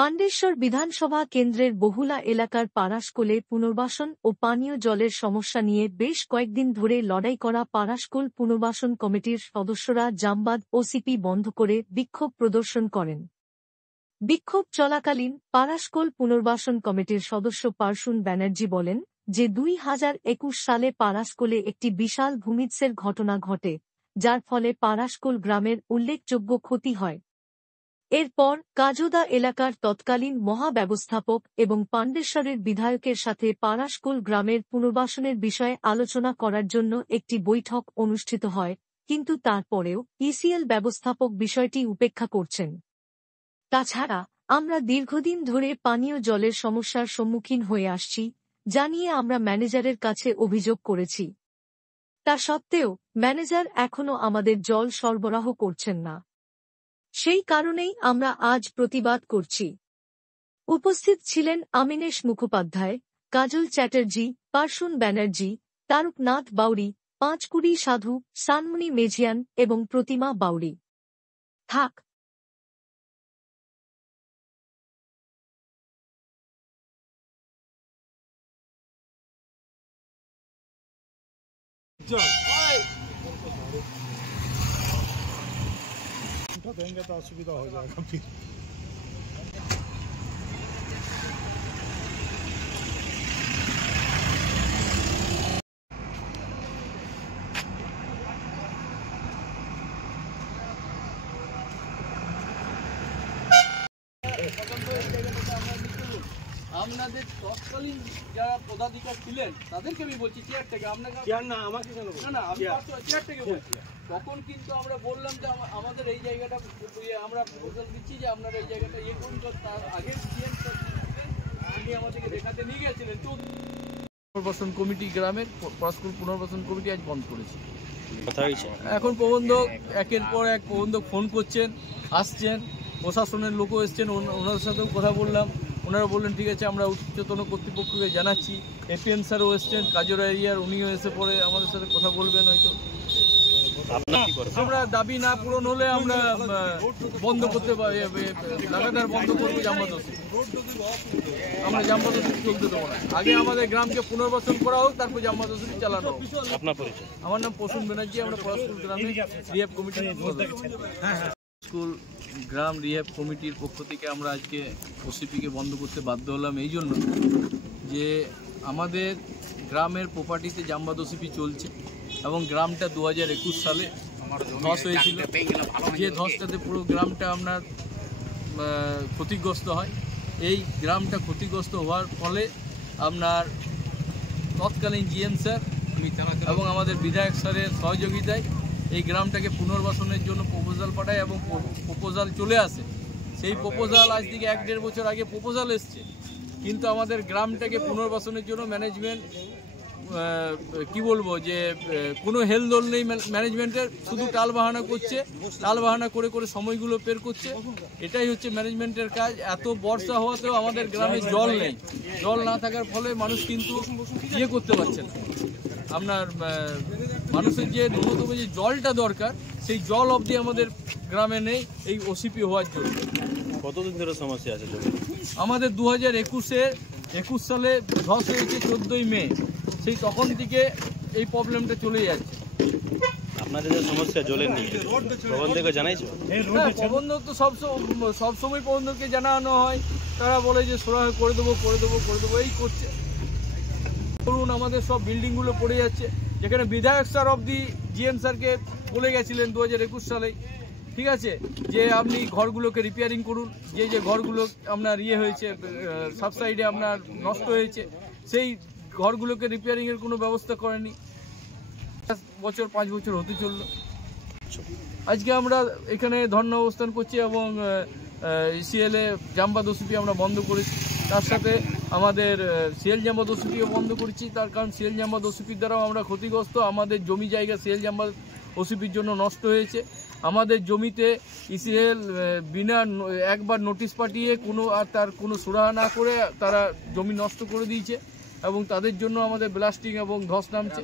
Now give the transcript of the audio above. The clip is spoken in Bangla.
পাণ্ডেশ্বর বিধানসভা কেন্দ্রের বহুলা এলাকার পাড়াশকোলে পুনর্বাসন ও পানীয় জলের সমস্যা নিয়ে বেশ কয়েকদিন ধরে লড়াই করা পাড়াশকোল পুনর্বাসন কমিটির সদস্যরা জামবাদ ওসিপি বন্ধ করে বিক্ষোভ প্রদর্শন করেন। বিক্ষোভ চলাকালীন পাড়াশকোল পুনর্বাসন কমিটির সদস্য পার্শুন ব্যানার্জি বলেন যে 2021 সালে পাড়াশকোলে একটি বিশাল ভূমিধসের ঘটনা ঘটে, যার ফলে পাড়াশকোল গ্রামের উল্লেখযোগ্য ক্ষতি হয়। এরপর কাজোদা এলাকার তৎকালীন মহাব্যবস্থাপক এবং পাণ্ডেশ্বরের বিধায়কের সাথে পাড়াশকোল গ্রামের পুনর্বাসনের বিষয়ে আলোচনা করার জন্য একটি বৈঠক অনুষ্ঠিত হয়, কিন্তু তারপরেও ইসিএল ব্যবস্থাপক বিষয়টি উপেক্ষা করছেন। তাছাড়া আমরা দীর্ঘদিন ধরে পানীয় জলের সমস্যার সম্মুখীন হয়ে আসছি, যা নিয়ে আমরা ম্যানেজারের কাছে অভিযোগ করেছি। তা সত্ত্বেও ম্যানেজার এখনও আমাদের জল সরবরাহ করছেন না। সেই কারণেই আমরা আজ প্রতিবাদ করছি। উপস্থিত ছিলেন আমিনেশ মুখোপাধ্যায়, কাজল চ্যাটার্জি, পার্শুন ব্যানার্জি, তারকনাথ বাউরি, পাঁচকুড়ি সাধু, সানমনি মেঝিয়ান এবং প্রতিমা বাউরি। থাক। देंगे तो असुविधा हो जाएगा फिर। আপনাদের তৎকালীন যারা পদাধিকার ছিলেন তাদেরকে আমি বলছি চেয়ার থেকে, আপনাকে না আমাকে না আমি চেয়ার থেকে বলছি। তখন কিন্তু আমরা বললাম যে আমাদের এই জায়গাটা আমরা প্রপোজাল দিচ্ছি যে আপনারা এই জায়গাটা ইয়ে করুন। তার আগের তিনি আমাদেরকে দেখাতে নিয়ে গেছিলেন। পুনর্বাসন কমিটি গ্রামের পাড়াশকোল পুনর্বাসন কমিটি আজ বন্ধ করেছে। এখন প্রবন্ধক একের পর এক প্রবন্ধক ফোন করছেন, আসছেন, প্রশাসনের লোকও এসছেন, ওনাদের সাথেও কথা বললাম। ওনারা বললেন ঠিক আছে, আমরা উচ্চতন কর্তৃপক্ষকে জানাচ্ছি। এপিএম স্যারও এসছেন কাজরা এরিয়ার, উনিও এসে পরে আমাদের সাথে কথা বলবেন হয়তো। আমরা দাবি না পূরণ হলে আমরা বন্ধ করতে পারি, লাগাতার বন্ধ করবো জামবাদ ওসিপি। আমরা জামবাদ ওসিপি চলতে দেবো না। আগে আমাদের গ্রামকে পুনর্বাসন করা হোক, তারপর জামবাদ ওসিপি চালানো হোক। আমার নাম পার্শুন ব্যানার্জি, আমরা পাড়াশকোল গ্রামে রিহ্যাব কমিটির স্কুল গ্রাম রিহ্যাব কমিটির পক্ষ থেকে আমরা আজকে ওসিপিকে বন্ধ করতে বাধ্য হলাম এই জন্য যে আমাদের গ্রামের প্রপার্টিতে জামবাদ ওসিপি চলছে এবং গ্রামটা 2021 সালে ধস হয়েছিল। যে ধসটাতে পুরো গ্রামটা আপনার ক্ষতিগ্রস্ত হয়। এই গ্রামটা ক্ষতিগ্রস্ত হওয়ার ফলে আপনার তৎকালীন জিএম স্যার এবং আমাদের বিধায়ক স্যারের সহযোগিতায় এই গ্রামটাকে পুনর্বাসনের জন্য প্রপোজাল পাঠায় এবং প্রপোজাল চলে আসে। সেই প্রপোজাল আজ থেকে 1-1.5 বছর আগে প্রপোজাল এসছে, কিন্তু আমাদের গ্রামটাকে পুনর্বাসনের জন্য ম্যানেজমেন্ট কি বলবো যে কোনো হেলদোল নেই ম্যানেজমেন্টের, শুধু টালবাহানা করছে, টালবাহানা করে করে সময়গুলো পের করছে। এটাই হচ্ছে ম্যানেজমেন্টের কাজ। এত বর্ষা হওয়াতেও আমাদের গ্রামে জল নেই। জল না থাকার ফলে মানুষ কিন্তু ইয়ে করতে পারছে না। আপনার মানুষের যে ন্যূনতম যে জলটা দরকার, সেই জল অবধি আমাদের গ্রামে নেই এই ওসিপি হওয়ার জন্য। কতদিন ধরে সমস্যা আছে? আমাদের 2021 সালে ধস হয়েছে 14ই মে, সেই তখন থেকে এই প্রবলেমটা চলে যাচ্ছে। আপনাদের যে সমস্যা জলের নিয়ে প্রবন্ধকে জানাইছো? হ্যাঁ, প্রবন্ধক তো সবসময় প্রবন্ধককে জানানো হয়। তারা বলে যে সরাহ করে দেবো এই করছে। ধরুন আমাদের সব বিল্ডিংগুলো পড়ে যাচ্ছে, যেখানে বিধায়ক স্যার অবধি জিএম স্যারকে বলে গেছিলেন 2021 সালে, ঠিক আছে, যে আপনি ঘরগুলোকে রিপেয়ারিং করুন। যে ঘরগুলো আপনার হয়েছে সাবসাইডে আপনার নষ্ট হয়েছে, সেই ঘরগুলোকে রিপেয়ারিংয়ের কোনো ব্যবস্থা করেনি। 5 বছর হতে চললো। আজকে আমরা এখানে ধর্ণা অবস্থান করছি এবং ইসিএলে জামবাদ ওসিপি আমরা বন্ধ করেছি। তার সাথে আমাদের সিএল জামবাদ ওসিপিও বন্ধ করেছি। তার কারণ সিএল জামবাদ ওসিপির দ্বারাও আমরা ক্ষতিগ্রস্ত। আমাদের জমি জায়গা সিএল জামবাদ ওসিপির জন্য নষ্ট হয়েছে। আমাদের জমিতে ইসিএল বিনা একবার নোটিশ পাঠিয়ে তার কোনো সুরাহা না করে তারা জমি নষ্ট করে দিয়েছে এবং তাদের জন্য আমাদের ব্লাস্টিং এবং ধস নামছে।